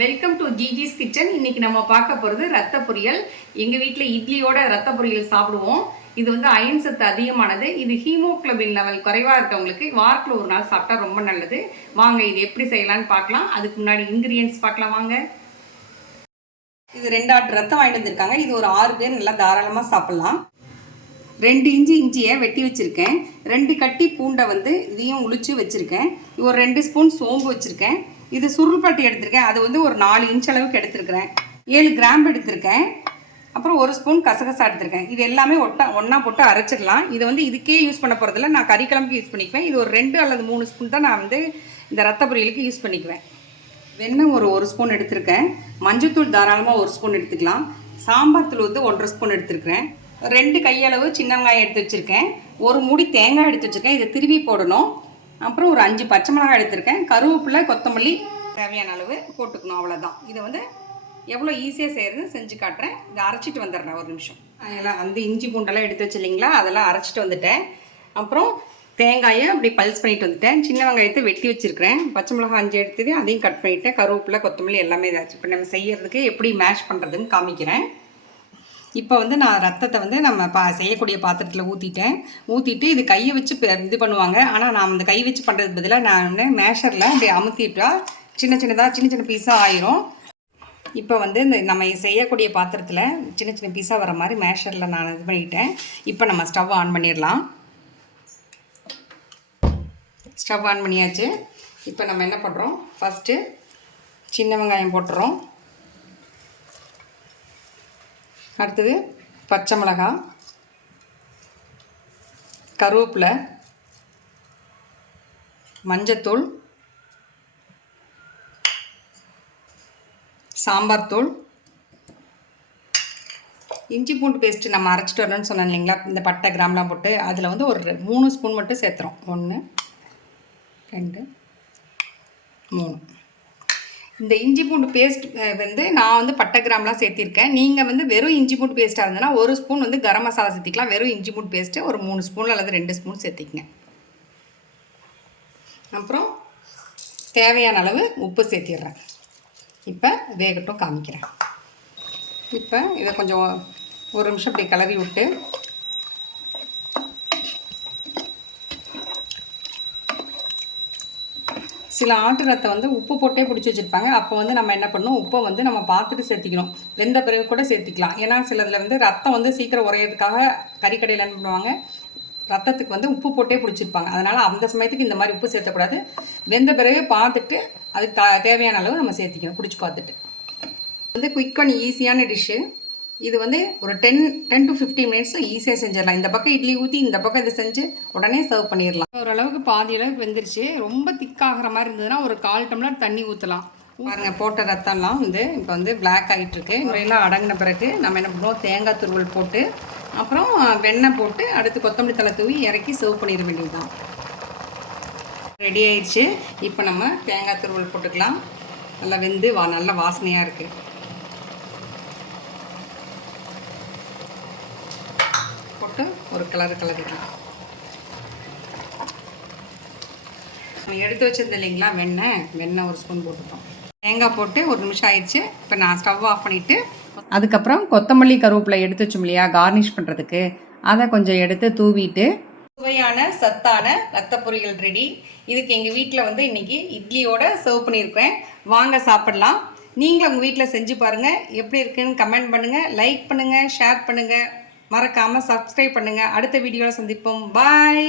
Welcome to ஜிஜிஸ் kitchen. இன்னைக்கு நம்ம பார்க்க போகிறது ரத்த பொரியல். எங்கள் வீட்டில் இட்லியோட ரத்த பொரியல் சாப்பிடுவோம். இது வந்து அயன் சத்து அதிகமானது. இது ஹீமோகுளோபின் லெவல் குறைவாக இருக்கவங்களுக்கு வாரத்தில் ஒரு நாள் சாப்பிட்டா ரொம்ப நல்லது. வாங்க இது எப்படி செய்யலான்னு பார்க்கலாம். அதுக்கு முன்னாடி இன்க்ரீடியன்ட்ஸ் பார்க்கலாம் வாங்க. இது 2 ஆட்டு ரத்தம் வாங்கிட்டு வந்திருக்காங்க. இது ஒரு 6 பேர் நல்லா தாராளமாக சாப்பிட்லாம். 2 இன்ச்சு இஞ்சியை வெட்டி வச்சுருக்கேன். 2 கட்டி பூண்டை வந்து இதையும் உளிச்சு வச்சுருக்கேன். ஒரு 2 ஸ்பூன் சோம்பு வச்சுருக்கேன். இது சுருள்பட்டி எடுத்திருக்கேன். அது வந்து ஒரு 4 இன்ச் அளவுக்கு எடுத்திருக்கிறேன். 7 கிராம்பு எடுத்திருக்கேன். அப்புறம் 1 ஸ்பூன் கசகசா எடுத்திருக்கேன். இது எல்லாமே ஒன்றா போட்டு அரைச்சிடலாம். இது வந்து இதுக்கே யூஸ் பண்ண போகிறதில்ல, நான் கறிக்கிழமைக்கு யூஸ் பண்ணிக்குவேன். இது ஒரு 2 அல்லது 3 ஸ்பூன் தான் நான் வந்து இந்த ரத்த பொரியலுக்கு யூஸ் பண்ணிக்குவேன். வெண்ணெய் ஒரு ஸ்பூன் எடுத்திருக்கேன். மஞ்சத்தூள் தாராளமாக 1 ஸ்பூன் எடுத்துக்கலாம். சாம்பார் தூள் வந்து 1.5 ஸ்பூன் எடுத்திருக்கிறேன். 2 கையளவு சின்ன வெங்காயம் எடுத்து வச்சுருக்கேன். ஒரு மூடி தேங்காய் எடுத்து வச்சுருக்கேன். இதை திருவி போடணும். அப்புறம் ஒரு 5 பச்சை மிளகாய் எடுத்திருக்கேன். கருவேப்பிலை, கொத்தமல்லி தேவையான அளவு போட்டுக்கணும். அவ்வளோதான். இதை வந்து எவ்வளோ ஈஸியாக செய்கிறதுன்னு செஞ்சு காட்டுறேன். இதை அரைச்சிட்டு வந்துடுறேன் ஒரு நிமிஷம். எல்லாம் வந்து இஞ்சி பூண்டெல்லாம் எடுத்து வச்சு இல்லைங்களா, அதெல்லாம் அரைச்சிட்டு வந்துட்டேன். அப்புறம் தேங்காயை அப்படி பல்ஸ் பண்ணிட்டு வந்துட்டேன். சின்ன வெங்காயத்தை வெட்டி வச்சுருக்கிறேன். பச்சை மிளகாய் 5 எடுத்தது அதையும் கட் பண்ணிவிட்டேன். கருவேப்பிலை, கொத்தமல்லி எல்லாமே இதாச்சு. இப்போ நம்ம செய்யறதுக்கு எப்படி மேஷ் பண்ணுறதுன்னு காமிக்கிறேன். இப்போ வந்து நான் ரத்தத்தை வந்து நம்ம செய்யக்கூடிய பாத்திரத்தில் ஊற்றிட்டு இது கையை வச்சு இது பண்ணுவாங்க. ஆனால் நான் அந்த கை வச்சு பண்ணுறதுக்கு பதிலாக நான் வந்து மேஷரில் அப்படி அமுத்திட்டா சின்ன பீஸாக ஆயிரும். இப்போ வந்து இந்த நம்ம செய்யக்கூடிய பாத்திரத்தில் சின்ன பீஸாக வர மாதிரி மேஷரில் நான் இது பண்ணிட்டேன். இப்போ நம்ம ஸ்டவ் ஆன் பண்ணிடலாம். ஸ்டவ் ஆன் பண்ணியாச்சு. இப்போ நம்ம என்ன பண்ணுறோம், ஃபஸ்ட்டு சின்ன வெங்காயம் போட்டுறோம். அடுத்தது பச்சை மிளகாய், கருவேப்பிலை, மஞ்சத்தூள், சாம்பார் தூள், இஞ்சி பூண்டு பேஸ்ட்டு நம்ம அரைச்சிட்டு வரணும்னு சொன்னோம் இல்லைங்களா, இந்த பட்டை கிராம்லாம் போட்டு அதில் வந்து ஒரு 3 ஸ்பூன் மட்டும் சேர்த்துறோம். 1 2 3. இந்த இஞ்சி பூண்டு பேஸ்ட் வந்து நான் வந்து பட்டை கிராம்லாம் சேர்த்திருக்கேன். நீங்கள் வந்து வெறும் இஞ்சி பூண்டு பேஸ்ட்டாக இருந்ததுன்னா 1 ஸ்பூன் வந்து கரம் மசாலா சேர்த்திக்கலாம். வெறும் இஞ்சி பூண்டு பேஸ்ட்டு ஒரு 3 ஸ்பூன் அல்லது 2 ஸ்பூன் சேர்த்திக்கங்க. அப்புறம் தேவையான அளவு உப்பு சேர்த்திடுறேன். இப்போ வேகட்டும், காமிக்கிறேன். இப்போ இதை கொஞ்சம் ஒரு நிமிஷம் இப்படி கிளறி விட்டு சில ஆட்டு ரத்தை வந்து உப்பு போட்டே பிடிச்சி வச்சுருப்பாங்க. அப்போ வந்து நம்ம என்ன பண்ணணும், உப்பை வந்து நம்ம பார்த்துட்டு சேர்த்திக்கணும். வெந்த பிறகு கூட சேர்த்திக்கலாம். ஏன்னா சிலதில் வந்து ரத்தம் வந்து சீக்கிரம் உரையிறதுக்காக கறிக்கடையில் என்ன பண்ணுவாங்க, ரத்தத்துக்கு வந்து உப்பு போட்டே பிடிச்சிருப்பாங்க. அதனால் அந்த சமயத்துக்கு இந்த மாதிரி உப்பு சேர்த்தக்கூடாது. வெந்த பிறகு பார்த்துட்டு அதுக்கு தேவையான அளவு நம்ம சேர்த்திக்கணும், குடிச்சு பார்த்துட்டு. வந்து குயிக் அண்ட் ஈஸியான டிஷ்ஷு. இது வந்து ஒரு 10 to 15 மினிட்ஸில் ஈஸியாக செஞ்சிடலாம். இந்த பக்கம் இட்லி ஊற்றி இந்த பக்கம் இதை செஞ்சு உடனே சர்வ் பண்ணிடலாம். ஓரளவுக்கு பாதி அளவுக்கு வெந்துருச்சு. ரொம்ப திக்காகிற மாதிரி இருந்ததுன்னா ஒரு 1/4 டம்ளர் தண்ணி ஊற்றலாம். பாருங்கள், போட்ட ரத்தம்லாம் வந்து இப்போ வந்து பிளாக் ஆகிட்டுருக்கு. முறையெல்லாம் அடங்கின பிறகு நம்ம என்ன பண்ணுவோம், தேங்காய் துருவல் போட்டு அப்புறம் வெண்ணெய் போட்டு அடுத்து கொத்தமல்லி தழை தூவி இறக்கி சர்வ் பண்ணிட வேண்டியது தான். ரெடி ஆயிடுச்சு. இப்போ நம்ம தேங்காய் துருவல் போட்டுக்கலாம். நல்லா வெந்து நல்ல வாசனையாக இருக்குது. போட்டு ஒரு கிளறிக்கலாம். நம்ம எடுத்து வச்சிருந்தோம் இல்லைங்களா வெண்ணெய் 1 ஸ்பூன் போட்டுட்டோம். தேங்காய் போட்டு 1 நிமிஷம் ஆயிடுச்சு. இப்போ நான் ஸ்டவ் ஆஃப் பண்ணிவிட்டு அதுக்கப்புறம் கொத்தமல்லி கருவேப்பிலை எடுத்து வச்சோம் இல்லையா கார்னிஷ் பண்ணுறதுக்கு, அதை கொஞ்சம் எடுத்து தூவிட்டு சுவையான சத்தான ரத்த பொரியல் ரெடி. இதுக்கு எங்கள் வீட்டில் வந்து இன்றைக்கி இட்லியோட சர்வ் பண்ணியிருக்கேன். வாங்க சாப்பிடலாம். நீங்களும் உங்கள் வீட்டில் செஞ்சு பாருங்கள். எப்படி இருக்குன்னு கமெண்ட் பண்ணுங்கள், லைக் பண்ணுங்கள், ஷேர் பண்ணுங்கள், மறக்காமல் சப்ஸ்கிரைப் பண்ணுங்கள். அடுத்த வீடியோவில் சந்திப்போம். பாய்.